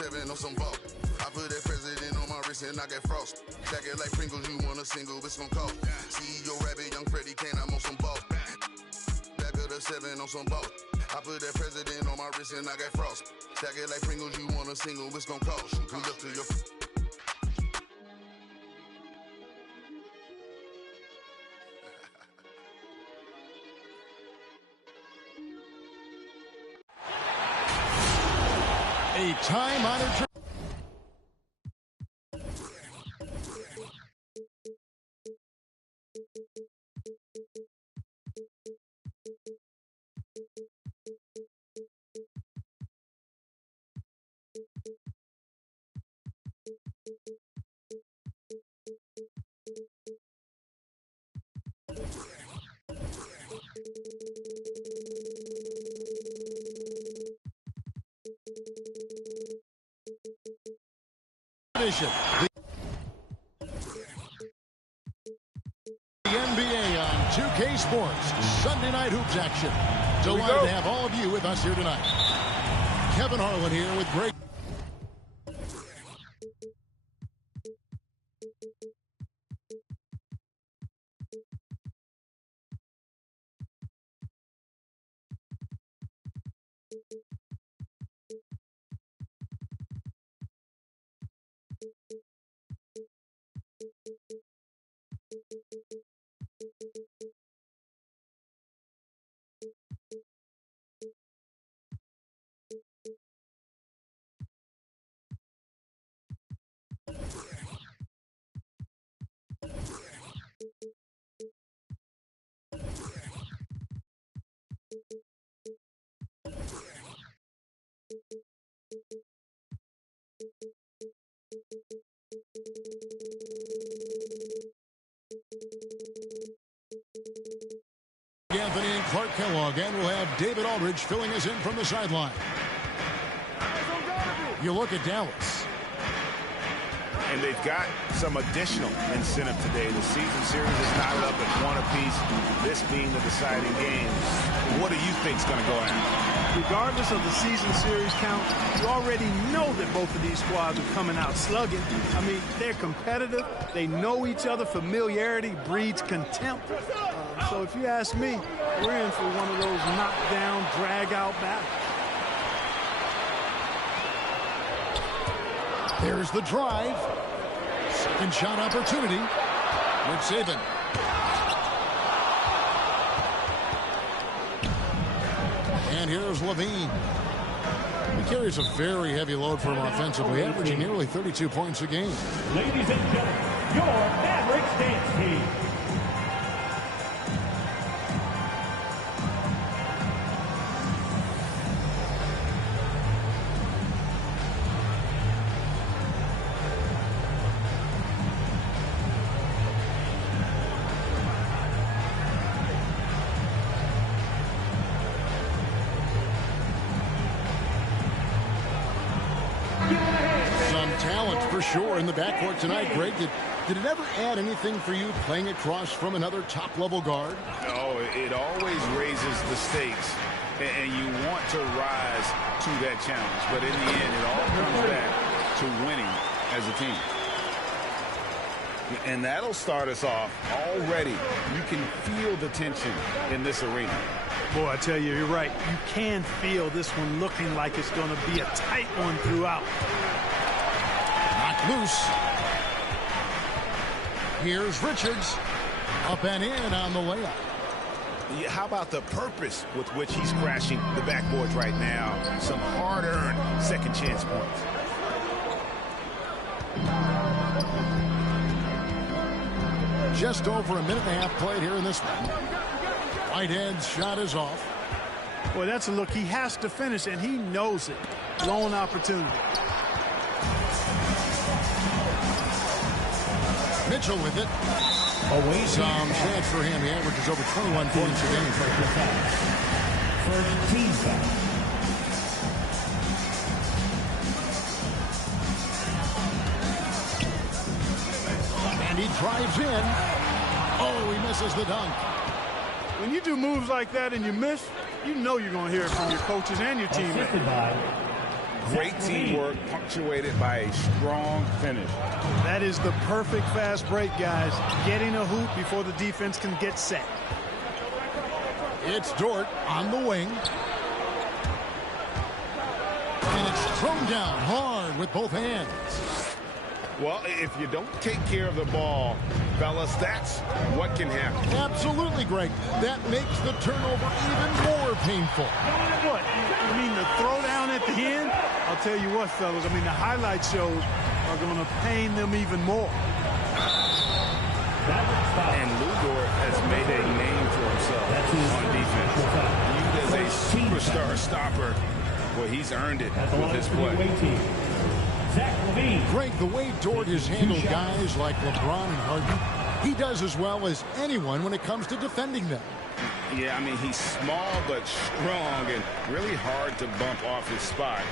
7 on some ball. I put that president on my wrist and I got frost. Stack it like Pringles, you want a single, it's gon' cost. CEO Rabbit, young Freddy Kane, I'm on some ball. Back of the 7 on some ball. I put that president on my wrist and I got frost. Stack it like Pringles, you want a single, it's gon' cost. Good luck to your... A time-honored... The NBA on 2K Sports, Sunday Night Hoops action. Delighted to have all of you with us here tonight. Kevin Harlan here with great... Anthony and Clark Kellogg, and we'll have David Aldridge filling us in from the sideline. You look at Dallas. And they've got some additional incentive today. The season series is knotted up at 1 apiece, this being the deciding game. What do you think is going to go out? Regardless of the season series count, you already know that both of these squads are coming out slugging. I mean, they're competitive. They know each other. Familiarity breeds contempt. So if you ask me, we're in for one of those knockdown, drag-out battles. There's the drive. Second shot opportunity. Rick Saban. And here's Levine. He carries a very heavy load for him offensively, averaging nearly 32 points a game. Ladies and gentlemen, your Mavericks dance team. Sure, in the backcourt tonight, Greg. Did it ever add anything for you playing across from another top-level guard? No, it always raises the stakes, and you want to rise to that challenge. But in the end, it all comes back to winning as a team. And that'll start us off already. You can feel the tension in this arena. Boy, I tell you, you're right. You can feel this one looking like it's going to be a tight one throughout. Loose. Here's Richards. Up and in on the layup. Yeah, how about the purpose with which he's crashing the backboards right now? Some hard-earned second chance points. Just over a minute and a half played here in this one. Whitehead's shot is off. Boy, that's a look he has to finish, and he knows it. Lone opportunity. Mitchell with it. Some chance for him. He averages over 21 points a game. First team foul. And he drives in. Oh, he misses the dunk. When you do moves like that and you miss, you know you're going to hear it from your coaches and your teammates. Great teamwork punctuated by a strong finish. That is the perfect fast break, guys. Getting a hoop before the defense can get set. It's Dort on the wing. And it's thrown down hard with both hands. Well, if you don't take care of the ball, fellas, that's what can happen. Absolutely, Greg. That makes the turnover even more painful. What? I mean, the throwdown at the end? I'll tell you what, fellas. I mean, the highlight shows are going to pain them even more. And Lou Dort has made a name for himself on defense. Viewed as a superstar stopper. Well, he's earned it with his play. Greg, the way Dort has handled guys like LeBron and Harden, he does as well as anyone when it comes to defending them. Yeah, I mean, he's small but strong and really hard to bump off his spot.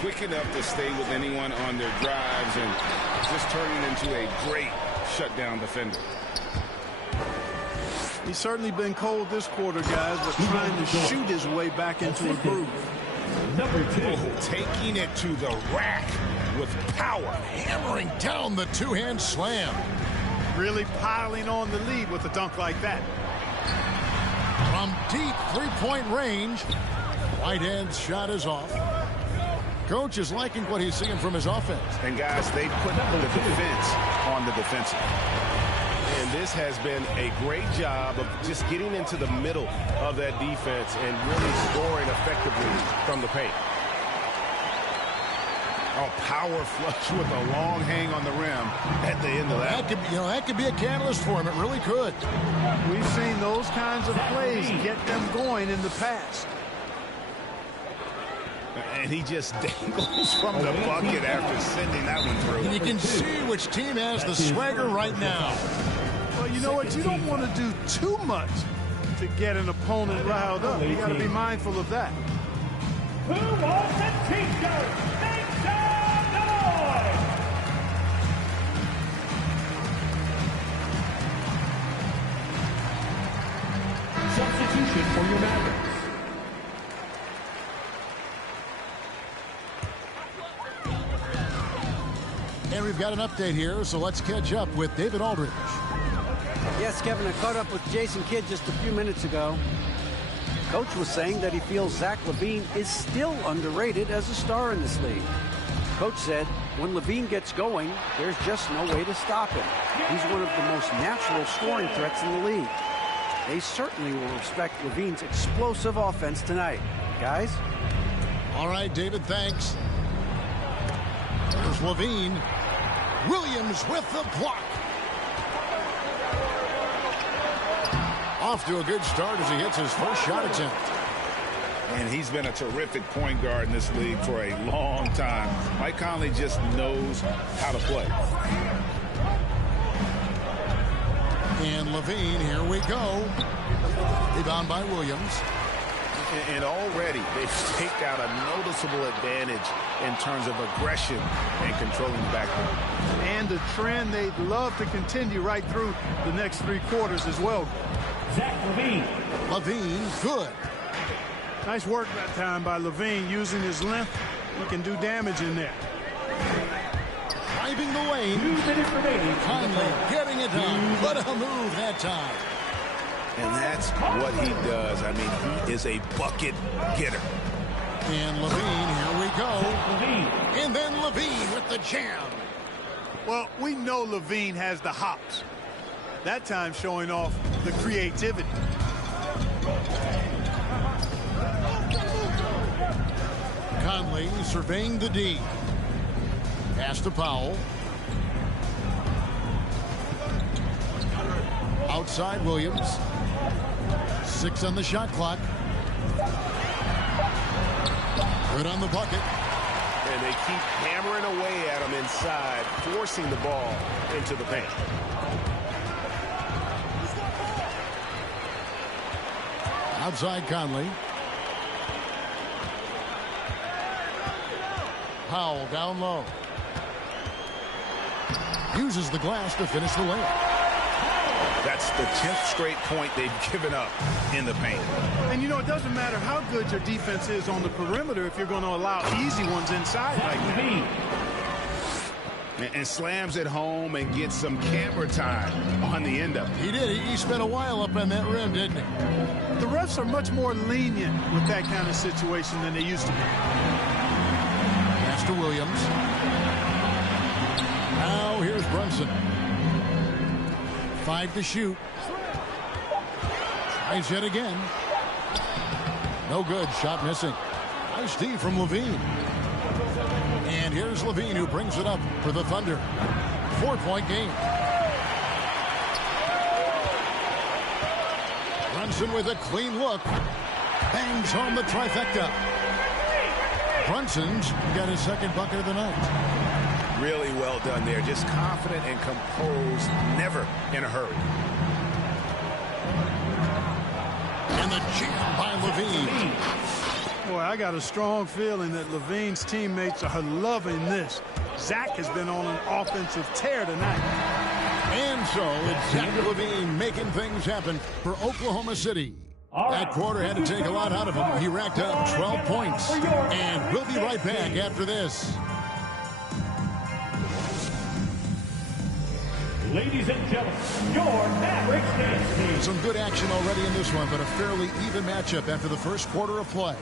Quick enough to stay with anyone on their drives and just turning into a great shutdown defender. He's certainly been cold this quarter, guys, but trying to shoot his way back into a groove. Oh, taking it to the rack with power. Hammering down the two-hand slam. Really piling on the lead with a dunk like that. From deep three-point range, Whitehead's shot is off. Coach is liking what he's seeing from his offense. And guys, they put the defense on the defensive. And this has been a great job of just getting into the middle of that defense and really scoring effectively from the paint. Oh, power flush with a long hang on the rim at the end of that. That could be a catalyst for him. It really could. We've seen those kinds of plays get them going in the past. And he just dangles from the bucket after sending that one through. And you can see which team has the swagger right now. Well, you know what? You don't want to do too much to get an opponent riled up. You got to be mindful of that. Who wants a t-shirt? Make some noise! Substitution for your Mavericks. And we've got an update here, so let's catch up with David Aldridge. Yes, Kevin, I caught up with Jason Kidd just a few minutes ago. Coach was saying that he feels Zach LaVine is still underrated as a star in this league. Coach said when LaVine gets going, there's just no way to stop him. He's one of the most natural scoring threats in the league. They certainly will respect LaVine's explosive offense tonight. Guys? All right, David, thanks. Here's LaVine. Williams with the block. Off to a good start as he hits his first shot attempt. And he's been a terrific point guard in this league for a long time. Mike Conley just knows how to play. And LaVine, here we go. Rebound by Williams. And already they've taken out a noticeable advantage in terms of aggression and controlling the backcourt. And a trend they'd love to continue right through the next three quarters as well. Zach LaVine. LaVine, good. Nice work that time by LaVine using his length. He can do damage in there. Driving the lane. 2 minutes remaining. Conley getting it done. What a move that time. And that's what he does. I mean, he is a bucket getter. And LaVine, here we go. LaVine. And then LaVine with the jam. Well, we know LaVine has the hops. That time showing off the creativity. Conley surveying the D. Pass to Powell. Outside Williams. 6 on the shot clock. Good on the bucket. And they keep hammering away at him inside, forcing the ball into the paint. Outside Conley. Powell down low. Uses the glass to finish the layup. That's the 10th straight point they've given up in the paint. And, you know, it doesn't matter how good your defense is on the perimeter if you're going to allow easy ones inside like that. And slams it home and gets some camera time on the end of it. He did. He spent a while up on that rim, didn't he? The refs are much more lenient with that kind of situation than they used to be. Pass to Williams. Now here's Brunson. 5 to shoot. Tries yet again. No good. Shot missing. Nice D from Levine. And here's Levine, who brings it up for the Thunder. 4-point game. Brunson with a clean look. Bangs home the trifecta. Brunson's got his second bucket of the night. Really well done there. Just confident and composed, never in a hurry. And the jam by Levine. Boy, I got a strong feeling that Levine's teammates are loving this. Zach has been on an offensive tear tonight. And so it's Zach Levine making things happen for Oklahoma City. That quarter had to take a lot out of him. He racked up 12 points. And we'll be right back after this. Ladies and gentlemen, your Mavericks dance team. Some good action already in this one, but a fairly even matchup after the first quarter of play.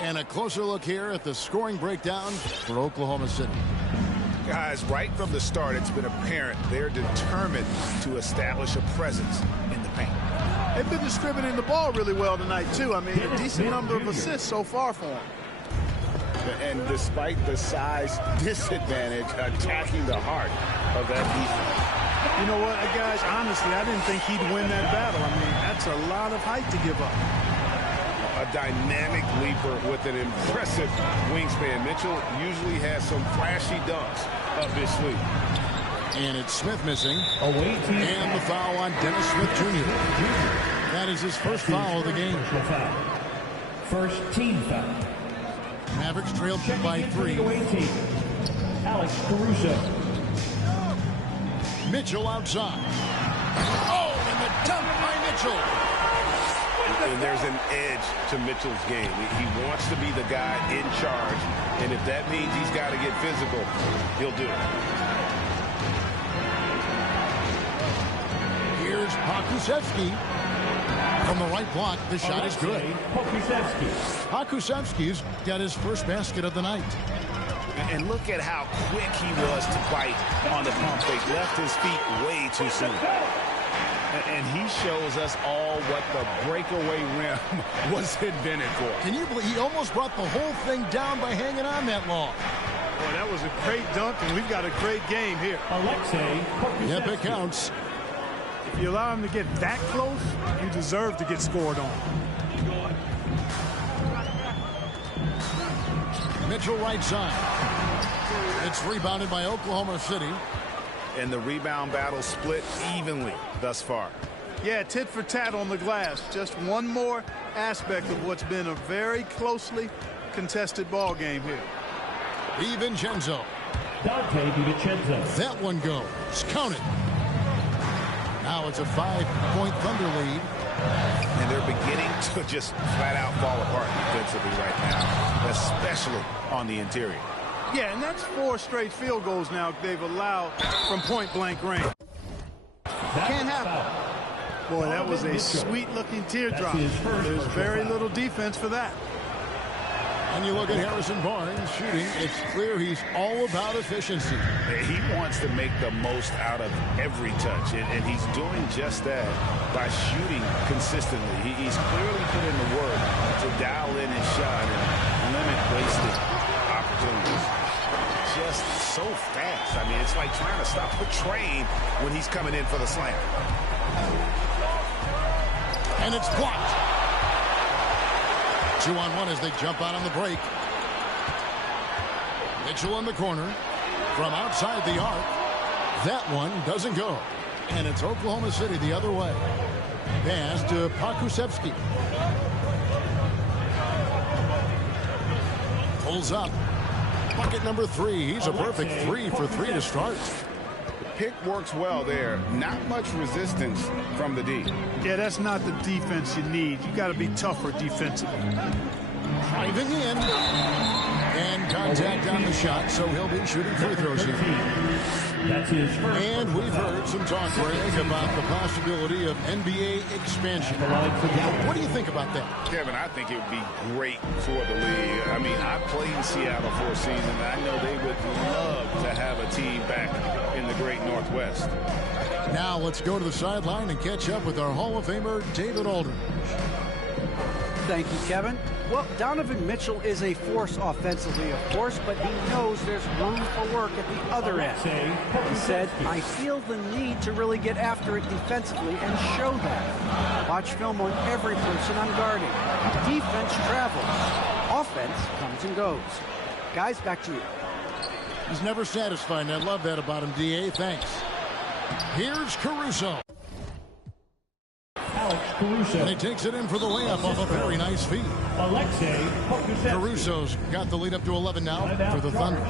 And a closer look here at the scoring breakdown for Oklahoma City. Guys, right from the start, it's been apparent they're determined to establish a presence in the paint. They've been distributing the ball really well tonight, too. I mean, a decent number of assists so far for them. And despite the size disadvantage, attacking the heart of that defense. You know what, guys? Honestly, I didn't think he'd win that battle. I mean, that's a lot of height to give up. A dynamic leaper with an impressive wingspan. Mitchell usually has some flashy dunks up his sleeve. And it's Smith missing. And the foul on Dennis Smith Jr. That is his first foul of the game. First team foul. Mavericks trailed by 3. Alex Caruso. Mitchell outside. Oh, and the dunk by Mitchell. And there's an edge to Mitchell's game. He wants to be the guy in charge. And if that means he's got to get physical, he'll do it. Here's Pokusevski. From the right block, the shot is good. Pokusevski's got his first basket of the night. And look at how quick he was to bite on the pump fake. Left his feet way too soon. And he shows us all what the breakaway rim was invented for. Can you believe he almost brought the whole thing down by hanging on that long? Boy, that was a great dunk, and we've got a great game here. Yep, it counts. If you allow him to get that close, you deserve to get scored on. Mitchell right side. It's rebounded by Oklahoma City. And the rebound battle split evenly thus far. Yeah, tit for tat on the glass. Just one more aspect of what's been a very closely contested ball game here. DiVincenzo. Dante DiVincenzo. That one goes. Count it. Now it's a 5-point Thunder lead. And they're beginning to just flat out fall apart defensively right now, especially on the interior. Yeah, and that's 4 straight field goals now they've allowed from point-blank range. Can't happen. Boy, that was a sweet-looking teardrop. There's very little defense for that. And you look at Harrison Barnes shooting, it's clear he's all about efficiency. He wants to make the most out of every touch, and he's doing just that by shooting consistently. He's clearly put in the work to dial in his shot and limit wasted opportunities. Just so fast. I mean, it's like trying to stop a train when he's coming in for the slam. And it's blocked. 2-on-1 as they jump out on the break. Mitchell in the corner from outside the arc. That one doesn't go. And it's Oklahoma City the other way. Pass to Pokusevski. Pulls up. Bucket number 3. He's a perfect 3 for 3 to start. pick works well there. Not much resistance from the D. Yeah, that's not the defense you need. You got to be tougher defensively. Driving in. And contact on the shot, so he'll be shooting free throws here. That's his first. And we've heard some talk, Greg, about the possibility of NBA expansion. What do you think about that? Kevin, I think it would be great for the league. I mean, I played in Seattle for a season, and I know they would love to have a team back in the great Northwest. Now let's go to the sideline and catch up with our Hall of Famer, David Aldridge. Thank you, Kevin. Well, Donovan Mitchell is a force offensively, of course, but he knows there's room for work at the other end. He said, I feel the need to really get after it defensively and show that. Watch film on every person I'm guarding. Defense travels. Offense comes and goes. Guys, back to you. He's never satisfied, and I love that about him, D.A. Thanks. Here's Caruso. And he takes it in for the layup off a very nice feed. Caruso's got the lead up to 11 now for the Thunder.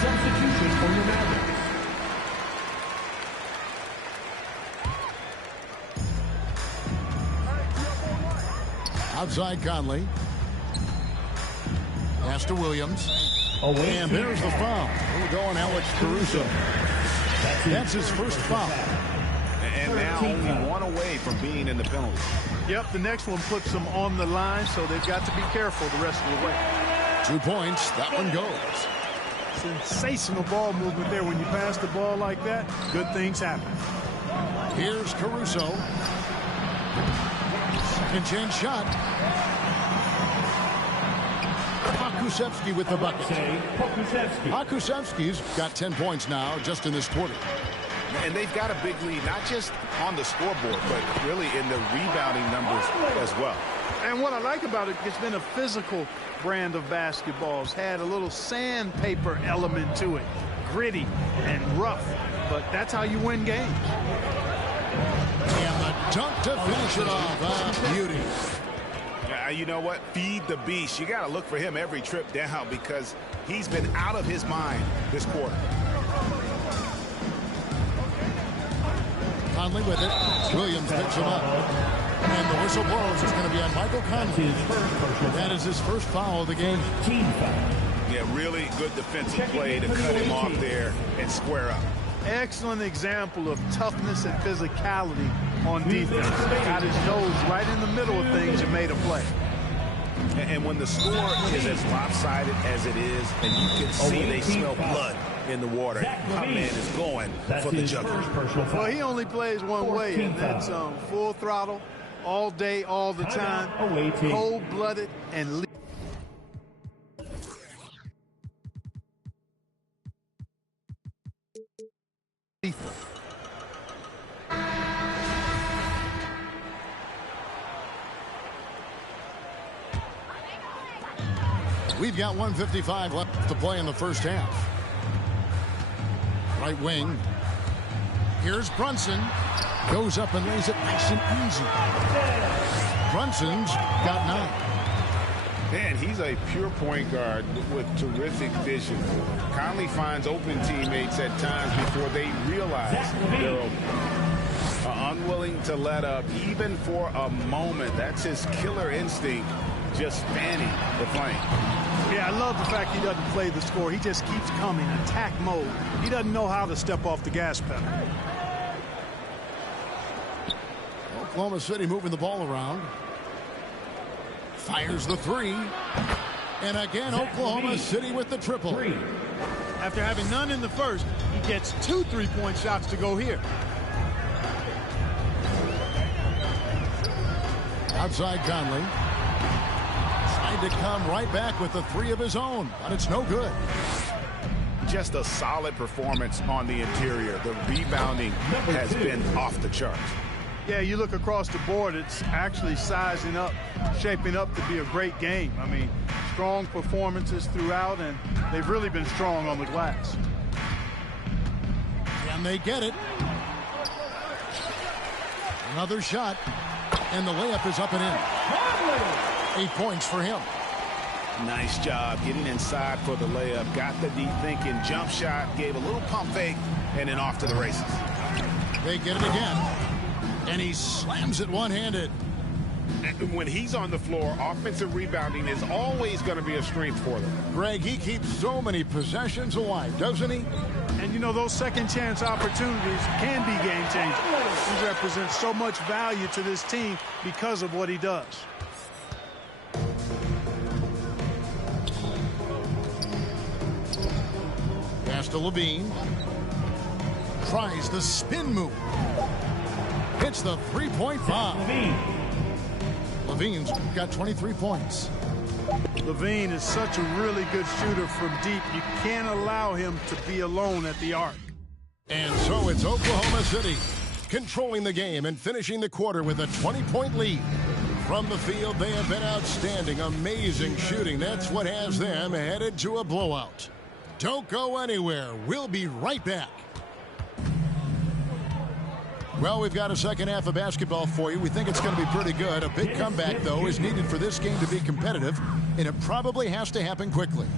Substitution for your Mavs. Outside Conley. Pass to Williams. And there's the foul. We're going Alex Caruso. That's his first foul. And now only one away from being in the penalty. Yep, the next one puts them on the line, so they've got to be careful the rest of the way. 2 points. That one goes. Sensational ball movement there. When you pass the ball like that, good things happen. Here's Caruso. Second chance shot. Pokusevski with the bucket. Pokusevski's got 10 points now just in this quarter. And they've got a big lead, not just on the scoreboard, but really in the rebounding numbers as well. And what I like about it, it's been a physical brand of basketball. It's had a little sandpaper element to it. Gritty and rough, but that's how you win games. And the dunk to finish it off. Beauty. You know what? Feed the beast. You got to look for him every trip down because he's been out of his mind this quarter. Conley with it. Williams picks him up. And the whistle blows. It's going to be on Michael Conley. That is his first foul of the game. Yeah, really good defensive play to cut him off there and square up. Excellent example of toughness and physicality on defense. Got his nose right in the middle of things and made a play. And when the score is as lopsided as it is, and you can see they smell blood in the water, my man is going for the jugular. Well, he only plays one way, and that's full throttle, all day, all the time, cold-blooded and lethal. We've got 1:55 left to play in the first half. Right wing. Here's Brunson. Goes up and lays it nice and easy. Brunson's got 9. Man, he's a pure point guard with terrific vision. Conley finds open teammates at times before they realize they're open. Unwilling to let up even for a moment. That's his killer instinct, just fanning the flame. Yeah, I love the fact he doesn't play the score. He just keeps coming, attack mode. He doesn't know how to step off the gas pedal. Oklahoma City moving the ball around. Fires the 3. And again, Oklahoma City with the triple. After having none in the first, he gets 2 3-point shots to go here. Outside Conley. Tried to come right back with the 3 of his own, but it's no good. Just a solid performance on the interior. The rebounding has been off the charts. Yeah, you look across the board, it's actually sizing up, shaping up to be a great game. I mean, strong performances throughout, and they've really been strong on the glass. And they get it. Another shot, and the layup is up and in. 8 points for him. Nice job getting inside for the layup. Got the deep thinking jump shot, gave a little pump fake, and then off to the races. They get it again, and he slams it one-handed. When he's on the floor, offensive rebounding is always going to be a strength for them. Greg, he keeps so many possessions alive, doesn't he? And, you know, those second-chance opportunities can be game-changing. He represents so much value to this team because of what he does. Pass to Levine. Tries the spin move. Hits the three-point bomb. Levine's got 23 points. Levine is such a really good shooter from deep. You can't allow him to be alone at the arc. And so it's Oklahoma City controlling the game and finishing the quarter with a 20-point lead. From the field, they have been outstanding. Amazing shooting. That's what has them headed to a blowout. Don't go anywhere. We'll be right back. Well, we've got a second half of basketball for you. We think it's going to be pretty good. A big comeback, though, is needed for this game to be competitive, and it probably has to happen quickly.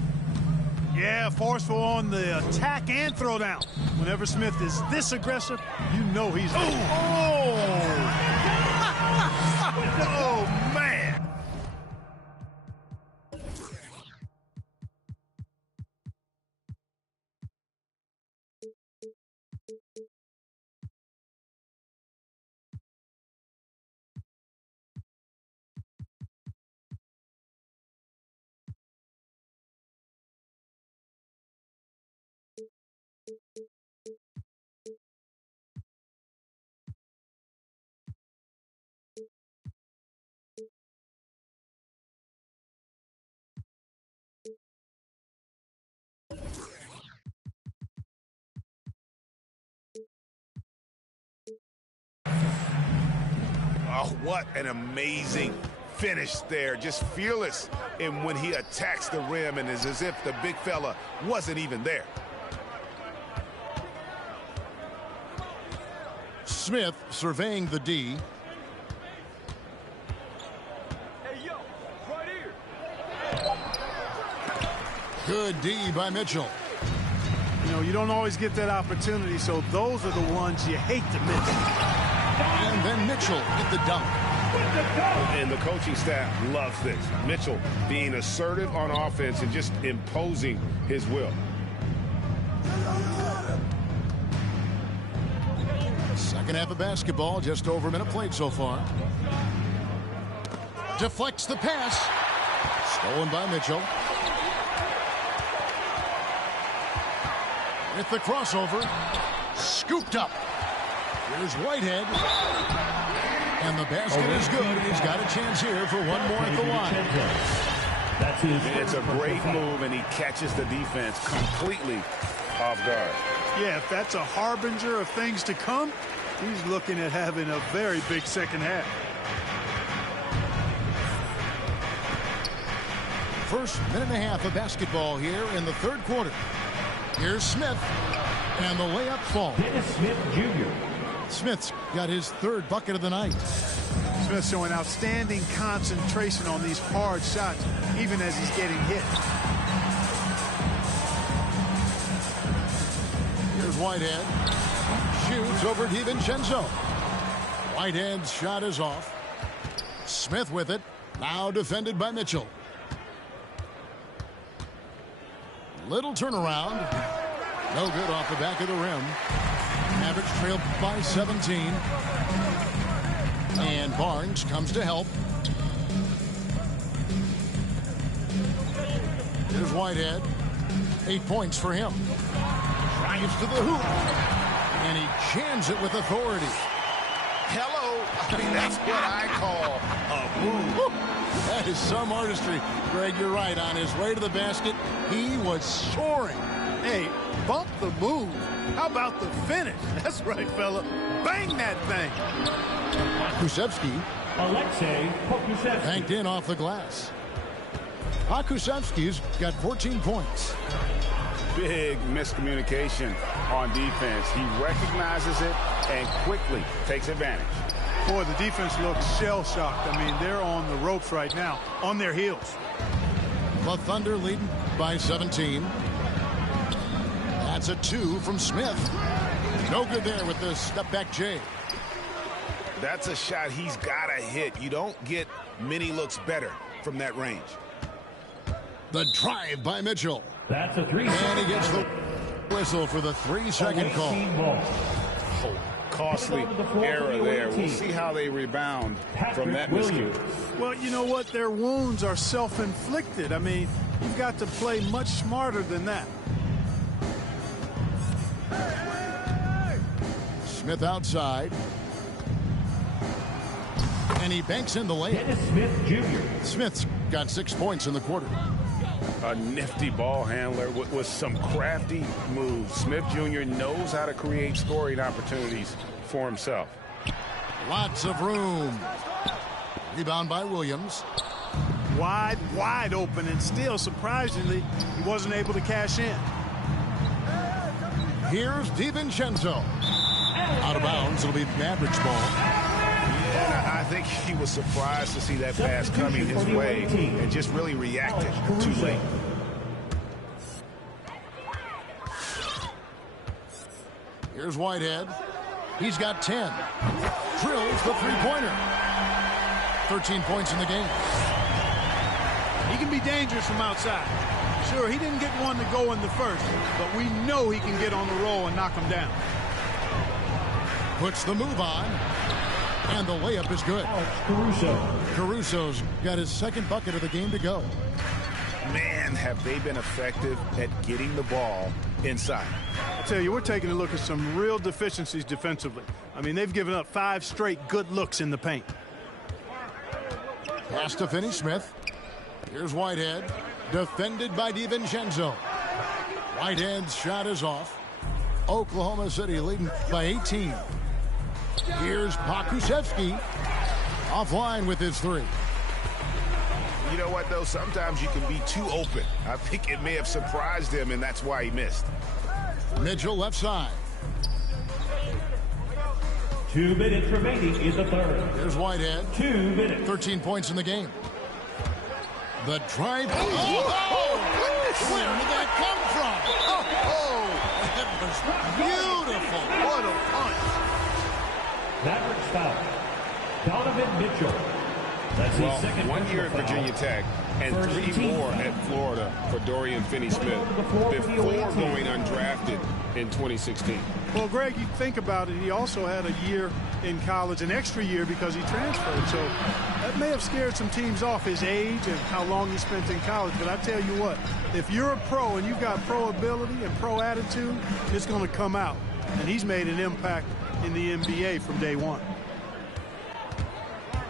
Yeah, forceful on the attack and throw down. Whenever Smith is this aggressive, you know he's... Oh, man. Oh, what an amazing finish there. Just fearless in when he attacks the rim, and it's as if the big fella wasn't even there. Smith surveying the D. Hey, yo, right here. Good D by Mitchell. You know, you don't always get that opportunity, so those are the ones you hate to miss. And then Mitchell hit the dunk. And the coaching staff loves this. Mitchell being assertive on offense and just imposing his will. Second half of basketball, just over a minute played so far. Deflects the pass. Stolen by Mitchell. With the crossover. Scooped up. Here's Whitehead. And the basket is good. He's got a chance here for one more at the line. It's a great move, and he catches the defense completely off guard. Yeah, if that's a harbinger of things to come, he's looking at having a very big second half. First minute and a half of basketball here in the third quarter. Here's Smith, and the layup falls. Dennis Smith Jr. Smith's got his third bucket of the night. Smith showing outstanding concentration on these hard shots, even as he's getting hit. Here's Whitehead. Shoots over DiVincenzo. Whitehead's shot is off. Smith with it. Now defended by Mitchell. Little turnaround. No good off the back of the rim. Mavericks trail by 17. And Barnes comes to help. Here's Whitehead. 8 points for him. Drives to the hoop. And he jams it with authority. Hello. I mean, that's what I call a move. That is some artistry. Greg, you're right. On his way to the basket, he was soaring. Hey, bump the move. How about the finish? That's right, fella. Bang that thing. Kusevsky Alexei Pokusevsky. banked in off the glass. Pokusevski's got 14 points. Big miscommunication on defense. He recognizes it and quickly takes advantage. Boy, the defense looks shell-shocked. I mean, they're on the ropes right now, on their heels. The Thunder leading by 17. That's a 2 from Smith. No good there with the step-back J. That's a shot he's got to hit. You don't get many looks better from that range. The drive by Mitchell. That's a 3. And he gets the whistle for the 3-second call. Oh, costly error there. We'll see how they rebound from that miscue. Well, you know what? Their wounds are self-inflicted. I mean, you've got to play much smarter than that. Smith outside. And he banks in the layup. Dennis Smith Jr. Smith's got 6 points in the quarter. A nifty ball handler with some crafty moves. Smith Jr. knows how to create scoring opportunities for himself. Lots of room. Rebound by Williams. Wide open, and still, surprisingly, he wasn't able to cash in. Here's DiVincenzo. Out of bounds. It'll be Mavericks ball. Yeah, I think he was surprised to see that pass coming his way and just really reacted too late. Here's Whitehead. He's got 10. Drills the three-pointer. 13 points in the game. He can be dangerous from outside. Sure, he didn't get one to go in the first, but we know he can get on the roll and knock him down. Puts the move on. And the layup is good. Caruso's got his second bucket of the game to go. Man, have they been effective at getting the ball inside. I tell you, we're taking a look at some real deficiencies defensively. I mean, they've given up 5 straight good looks in the paint. Pass to Finney-Smith. Here's Whitehead. Defended by DiVincenzo. Whitehead's shot is off. Oklahoma City leading by 18. Here's Pokusevski. Offline with his 3. You know what, though? Sometimes you can be too open. I think it may have surprised him, and that's why he missed. Mitchell left side. 2 minutes remaining in the third. Here's Whitehead. 2 minutes. 13 points in the game. The drive. Oh, where did that come from? Oh, that was beautiful. What a punch. Mavericks foul. Donovan Mitchell. That's his second 1 year at Virginia Tech and 3 more at Florida for Dorian Finney-Smith before going undrafted in 2016. Well, Greg, you think about it, he also had a year in college, an extra year because he transferred. So that may have scared some teams off, his age and how long he spent in college. But I tell you what, if you're a pro and you've got pro ability and pro attitude, it's going to come out. And he's made an impact in the NBA from day one.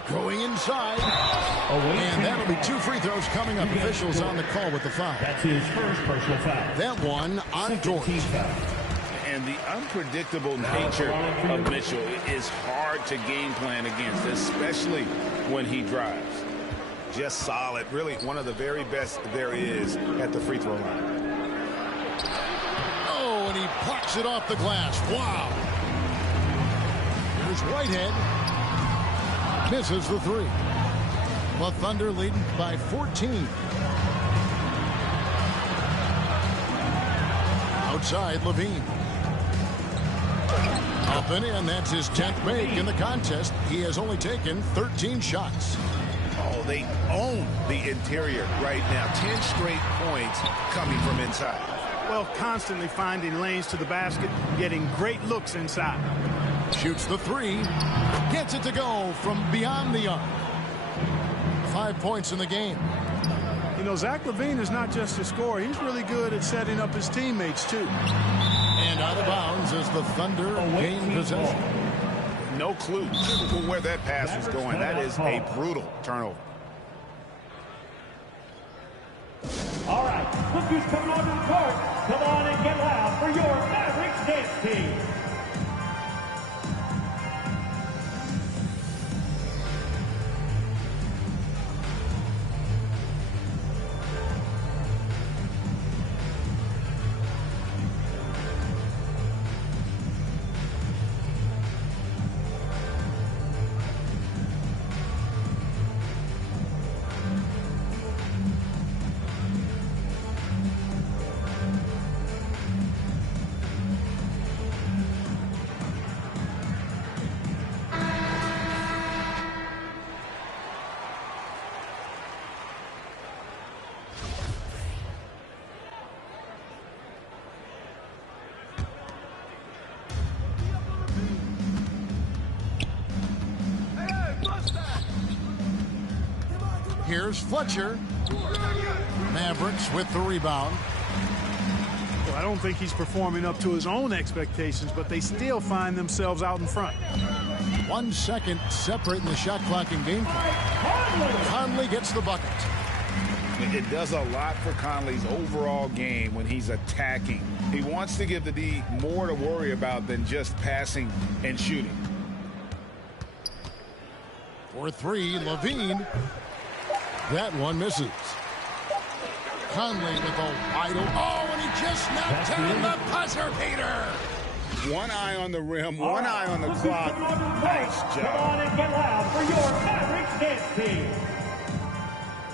Going inside. And that'll be 2 free throws coming up. Officials on the call with the foul. That's his first personal foul. That one on Dort. And the unpredictable nature of Mitchell is hard to game plan against, especially when he drives. Just solid. Really one of the very best there is at the free throw line. Oh, and he plucks it off the glass. Wow. Here's Whitehead. Misses the 3. The Thunder leading by 14. Outside, Levine. Up and in. That's his 10th make in the contest. He has only taken 13 shots. Oh, they own the interior right now. 10 straight points coming from inside. Well, constantly finding lanes to the basket, getting great looks inside. Shoots the 3. Gets it to go from beyond the arc. 5 points in the game. You know, Zach LaVine is not just a scorer. He's really good at setting up his teammates, too. And out of bounds as the Thunder gain possession. No clue where that pass was going. That is a brutal turnover. All right, look who's coming onto the court. Come on and get loud for your Mavericks dance team. Here's Fletcher. Mavericks with the rebound. Well, I don't think he's performing up to his own expectations, but they still find themselves out in front. 1 second separating the shot clock and game clock. Conley gets the bucket. It does a lot for Conley's overall game when he's attacking. He wants to give the D more to worry about than just passing and shooting. For three, Levine. That one misses. Conley with a wide open. Oh, and he just knocked down the buzzer beater. One eye on the rim, one eye on the clock. Nice job. Come on and get loud for your Mavericks dance team.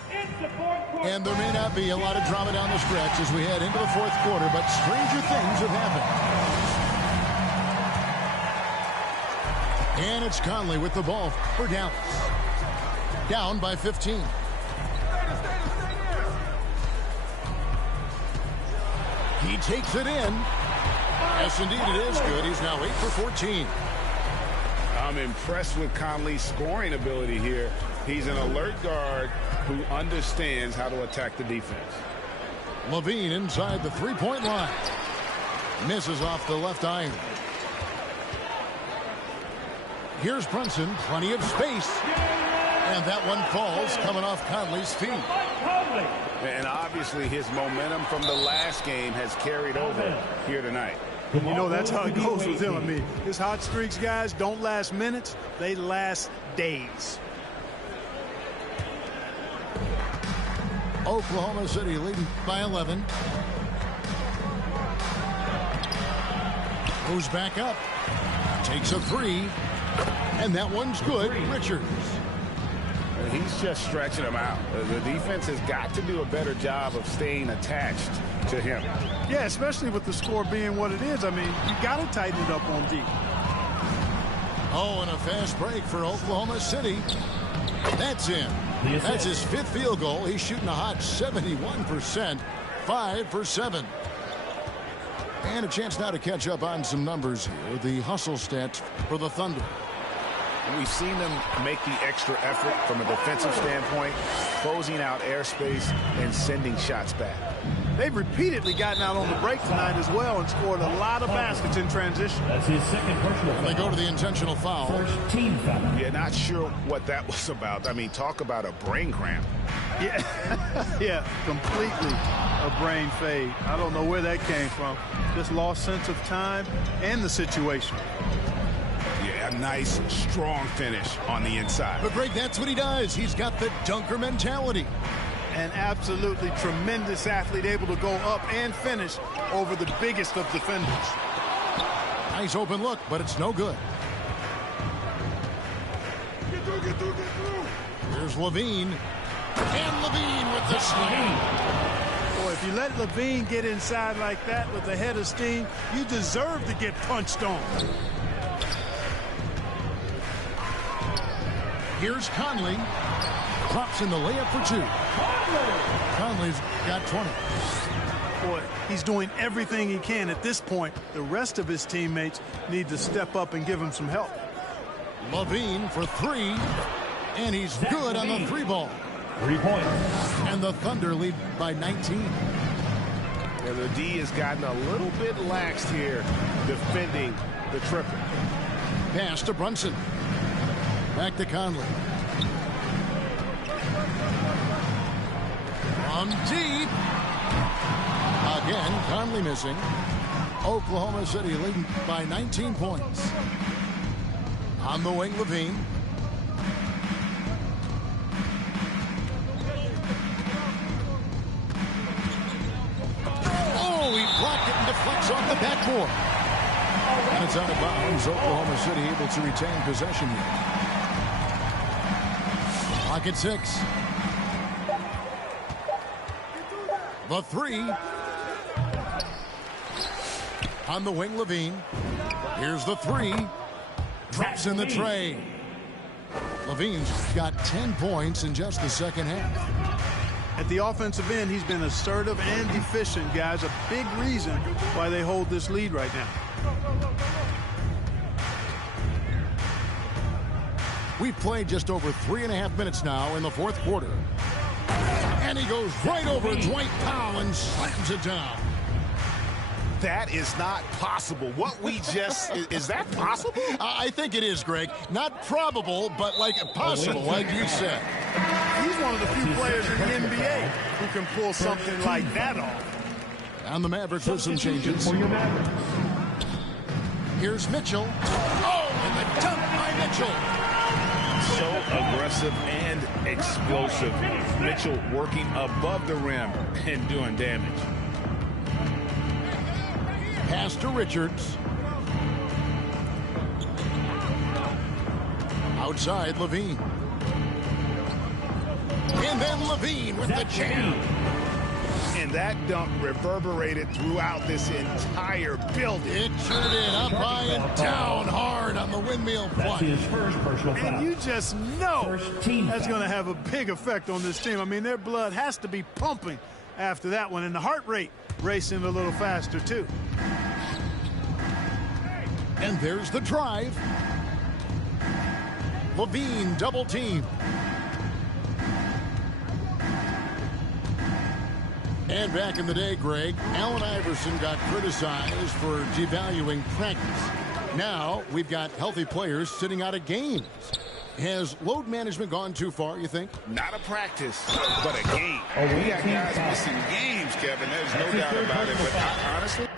It's the fourth quarter. And there may not be a lot of drama down the stretch as we head into the fourth quarter, but stranger things have happened. And it's Conley with the ball for Dallas. Down by 15. He takes it in. Yes, indeed, it is good. He's now 8 for 14. I'm impressed with Conley's scoring ability here. He's an alert guard who understands how to attack the defense. Levine inside the three-point line. Misses off the left iron. Here's Brunson, plenty of space. And that one falls, coming off Conley's feet. And obviously his momentum from the last game has carried over here tonight. You know, that's how it goes with him. I mean, his hot streaks, guys, don't last minutes. They last days. Oklahoma City leading by 11. Goes back up. Takes a three. And that one's good. Richards. He's just stretching them out. The defense has got to do a better job of staying attached to him. Yeah, especially with the score being what it is. I mean, you got to tighten it up on D. Oh, and a fast break for Oklahoma City. That's in. That's his fifth field goal. He's shooting a hot 71%. 5 for 7. And a chance now to catch up on some numbers here. The hustle stats for the Thunder. We've seen them make the extra effort from a defensive standpoint, closing out airspace and sending shots back. They've repeatedly gotten out on the break tonight as well and scored a lot of baskets in transition. That's his second personal foul. They go to the intentional foul. First team foul. Yeah, not sure what that was about. I mean, talk about a brain cramp. Yeah, yeah, completely a brain fade. I don't know where that came from. Just lost sense of time and the situation. Yeah, a nice, strong finish on the inside. But, Greg, that's what he does. He's got the dunker mentality. An absolutely tremendous athlete, able to go up and finish over the biggest of defenders. Nice open look, but it's no good. Get through. Here's Levine. And Levine with the slam. Boy, if you let Levine get inside like that with a head of steam, you deserve to get punched on. Here's Conley. Drops in the layup for 2. Conley's got 20. Boy, he's doing everything he can at this point. The rest of his teammates need to step up and give him some help. Levine for 3. And he's good on the 3 ball. 3 points. And the Thunder lead by 19. And the D has gotten a little bit laxed here defending the triple. Pass to Brunson. Back to Conley. From deep. Again, Conley missing. Oklahoma City leading by 19 points. On the wing, Levine. Oh, he blocked it and deflects off the backboard. And it's out of bounds. Oklahoma City able to retain possession here. Clock at 6. The 3. On the wing, Levine. Here's the 3. Drops in the tray. Levine's got 10 points in just the second half. At the offensive end, he's been assertive and efficient, guys. A big reason why they hold this lead right now. We've played just over 3.5 minutes now in the fourth quarter. And he goes right over Dwight Powell and slams it down. That is not possible. What we just, is that possible? I think it is, Greg. Not probable, but like possible, like you said. He's one of the few players in the NBA who can pull something like that off. And the Mavericks with some changes. Here's Mitchell. Oh, and the dunk by Mitchell. So aggressive and explosive. Mitchell working above the rim and doing damage. Pass to Richards. Outside, Levine. And then Levine with the jam. And that dunk reverberated throughout this entire building. It sure did. Up high and down hard on the windmill That's play. his first personal foul. And you just know First team that's foul. going to have a big effect on this team. I mean, their blood has to be pumping after that one, and the heart rate racing a little faster, too. And there's the drive. Levine double team. And back in the day, Greg, Allen Iverson got criticized for devaluing practice. Now we've got healthy players sitting out of games. Has load management gone too far, you think? Not a practice, but a game. We got guys missing games, Kevin. There's no doubt about it. But honestly,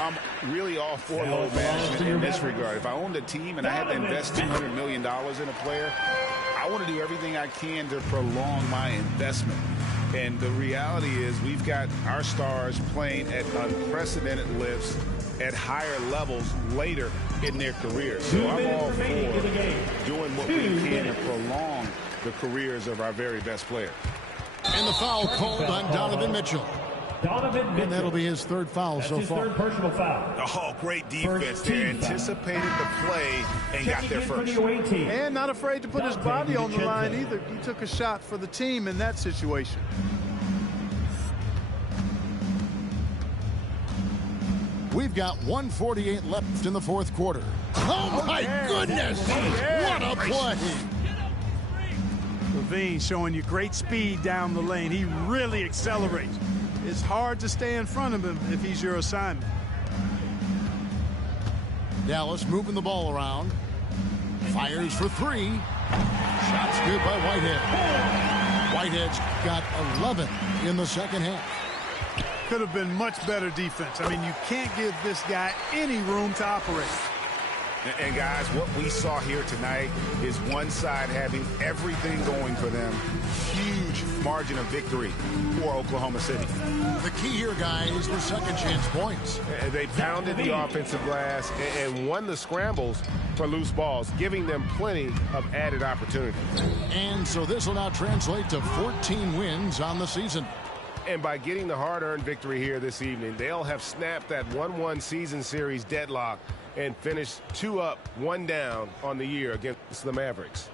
I'm really all for load management in this regard. If I owned a team and I had to invest $200 million in a player, I want to do everything I can to prolong my investment. And the reality is we've got our stars playing at unprecedented lifts at higher levels later in their careers. So I'm all for doing what we can to prolong the careers of our very best players. And the foul called on Donovan Mitchell. Donovan Mitchell. And that'll be his third foul so his far. third personal foul. Oh, great defense First there. team foul. Anticipated the play and got there Checking in for first. the away team. And not afraid to put his body on the line either. He took a shot for the team in that situation. We've got 1:48 left in the fourth quarter. Oh, my goodness! What a play! Levine showing you great speed down the lane. He really accelerates. It's hard to stay in front of him if he's your assignment. Dallas moving the ball around. Fires for three. Shots good by Whitehead. Whitehead's got 11 in the second half. Could have been much better defense. I mean, you can't give this guy any room to operate. And guys, what we saw here tonight is one side having everything going for them. Huge margin of victory for Oklahoma City. The key here, guys, the second chance points. They pounded the offensive glass and won the scrambles for loose balls, giving them plenty of added opportunity. And so this will now translate to 14 wins on the season. And by getting the hard-earned victory here this evening, they'll have snapped that 1-1 season series deadlock and finished 2 up, 1 down on the year against the Mavericks.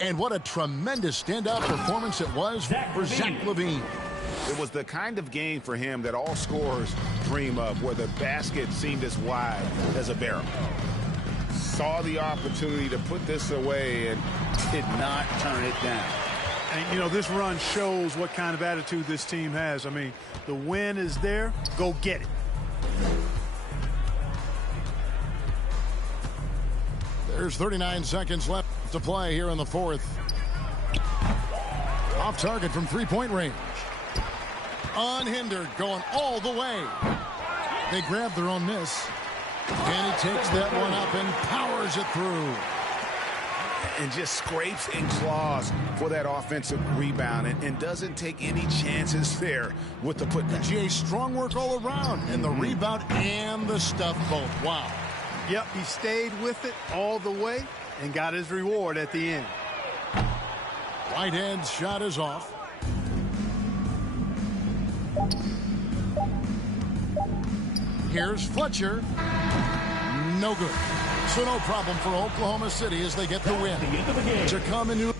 And what a tremendous standout performance it was for Zach LaVine. It was the kind of game for him that all scorers dream of, where the basket seemed as wide as a barrel. Saw the opportunity to put this away and did not turn it down. And, you know, this run shows what kind of attitude this team has. I mean, the win is there. Go get it. There's 39 seconds left to play here in the fourth. Off target from three-point range. Unhindered, going all the way. They grab their own miss. And he takes that one up and powers it through. And just scrapes and claws for that offensive rebound and doesn't take any chances there with the putback. GA, strong work all around, and the rebound and the stuff both. Wow. Yep, he stayed with it all the way and got his reward at the end. Whitehead's shot is off. Here's Fletcher. No good. So no problem for Oklahoma City as they get the win. The end of the game. To come into